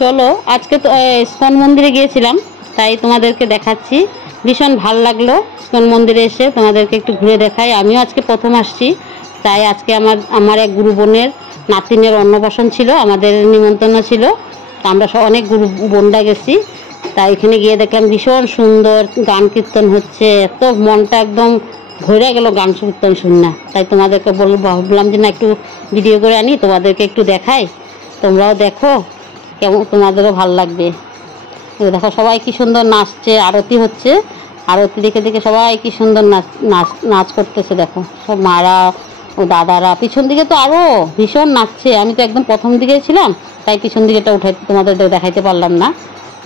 চলো আজকে তো ইস্কন মন্দিরে গিয়েছিলাম, তাই তোমাদেরকে দেখাচ্ছি। ভীষণ ভালো লাগলো ইস্কন মন্দিরে এসে, তোমাদেরকে একটু ঘুরে দেখাই। আমিও আজকে প্রথম আসছি, তাই আজকে আমার এক গুরু বোনের নাতিনের অন্নপ্রাশন ছিল, আমাদের নিমন্ত্রণ ছিল। আমরা অনেক গুরু বোনরা গেছি, তাই এখানে গিয়ে দেখলাম ভীষণ সুন্দর গান কীর্তন হচ্ছে, এত মনটা একদম ভরে গেল গান কীর্তন শুনে। তাই তোমাদেরকে ভাবলাম যে না একটু ভিডিও করে আনি, তোমাদেরকে একটু দেখাই, তোমরাও দেখো, কেমন তোমাদেরও ভালো লাগবে। দেখো সবাই কি সুন্দর নাচছে, আরতি হচ্ছে, আরতি দেখে দেখে সবাই কি সুন্দর নাচ করতেছে। দেখো সব মারা ও দাদারা, পিছন দিকে তো আরও ভীষণ নাচছে। আমি তো একদম প্রথম দিকে ছিলাম, তাই পিছন দিকেটা তোমাদের দেখাইতে পারলাম না।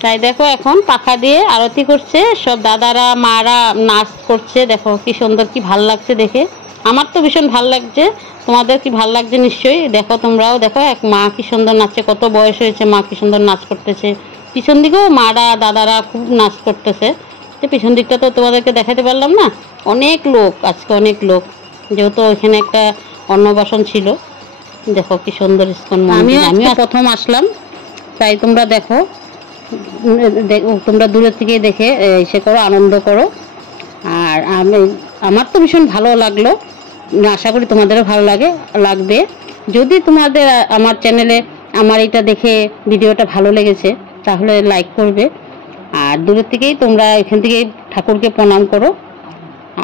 তাই দেখো এখন পাখা দিয়ে আরতি করছে, সব দাদারা মারা নাচ করছে। দেখো কি সুন্দর, কি ভাল লাগছে দেখে। আমার তো ভীষণ ভাল লাগছে, তোমাদের কি ভাল লাগছে নিশ্চয়ই। দেখো তোমরাও দেখো, এক মা কি সুন্দর নাচছে, কত বয়স হয়েছে, মা কি সুন্দর নাচ করতেছে। পিছন দিকেও মারা দাদারা খুব নাচ করতেছে। তো পিছন দিকটা তো তোমাদেরকে দেখাতে পারলাম না। অনেক লোক আজকে, অনেক লোক, যেহেতু ওইখানে একটা অন্নপ্রাশন ছিল। দেখো কি সুন্দর ইস্কন মন্দির, আমিও প্রথম আসলাম, তাই তোমরা দেখো, তোমরা দূরের থেকে দেখে এসে করো, আনন্দ করো। আর আমার তো ভীষণ ভালো লাগলো, আশা করি তোমাদেরও ভালো লাগবে। যদি তোমাদের আমার চ্যানেলে আমার এটা দেখে ভিডিওটা ভালো লেগেছে, তাহলে লাইক করবে। আর দূরের থেকেই তোমরা এখান থেকে ঠাকুরকে প্রণাম করো।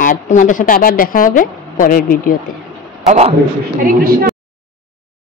আর তোমাদের সাথে আবার দেখা হবে পরের ভিডিওতে।